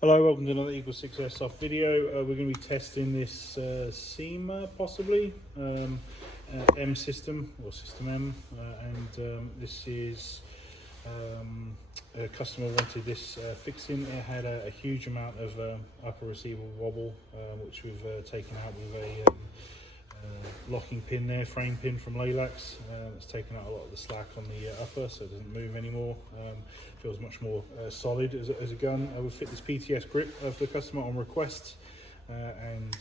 Hello, welcome to another Equal 6 Airsoft video. We're going to be testing this Cyma, possibly, M system, or System M, and this is, a customer wanted this fixing. It had a huge amount of upper receiver wobble, which we've taken out with a locking pin there, frame pin from Laylax. It's taken out a lot of the slack on the upper, so it doesn't move anymore. Feels much more solid as a gun. We'll fit this PTS Grip for the customer on request, and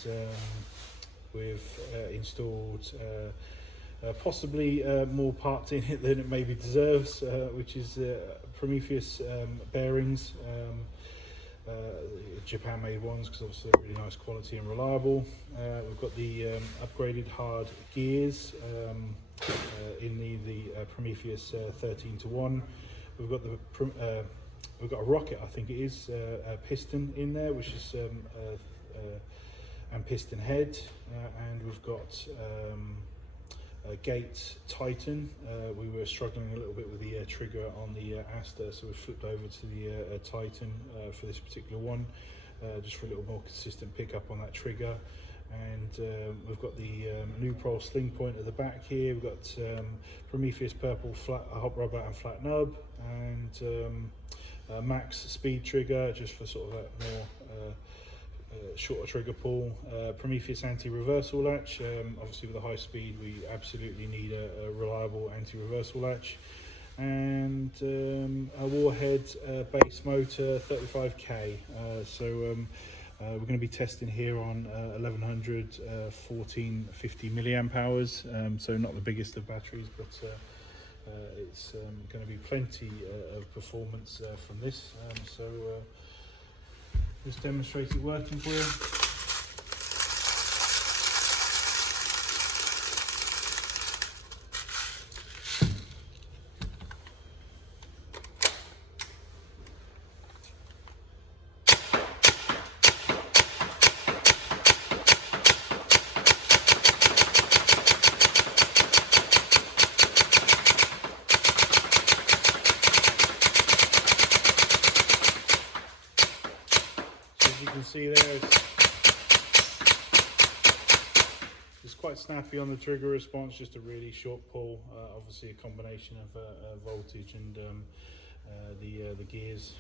we've installed possibly more parts in it than it maybe deserves, which is Prometheus bearings. Japan made ones, because obviously they're really nice quality and reliable. We've got the upgraded hard gears in the Prometheus 13:1. We've got we've got a rocket, I think it is, a piston in there, which is and piston head, and we've got a gate Titan. We were struggling a little bit with the trigger on the Aster, so we flipped over to the Titan for this particular one, just for a little more consistent pickup on that trigger. And we've got the Nuprol Sling point at the back here. We've got Prometheus purple hot rubber and flat nub, and Maxx speed trigger, just for sort of that more shorter trigger pull. Prometheus anti-reversal latch. Obviously with the high speed we absolutely need a reliable anti-reversal latch, and a WarHead base motor 35k. We're going to be testing here on 1100 1450 milliamp hours, so not the biggest of batteries, but it's going to be plenty of performance from this. Let's demonstrate it working for you. As you can see there, it's quite snappy on the trigger response, just a really short pull. Obviously a combination of voltage and the gears.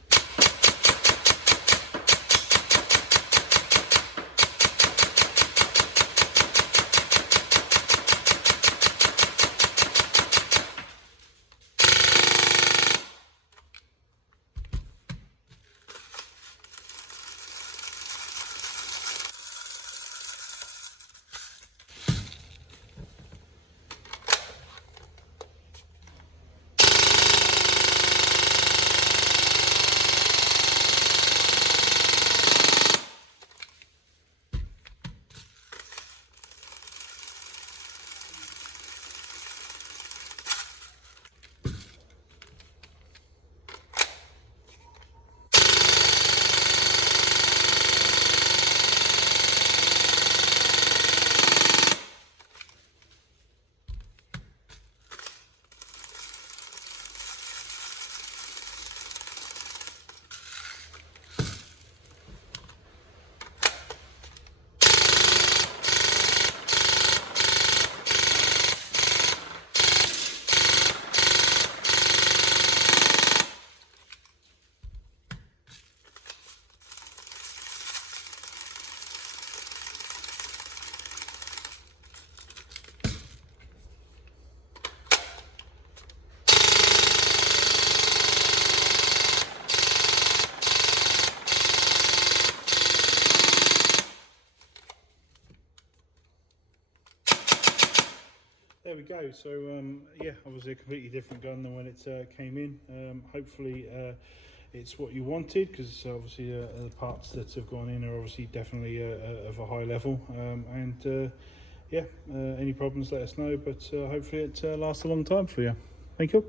There we go. So yeah, obviously a completely different gun than when it came in. Hopefully it's what you wanted, because obviously the parts that have gone in are obviously definitely of a high level. Yeah, any problems let us know, but hopefully it lasts a long time for you. Thank you.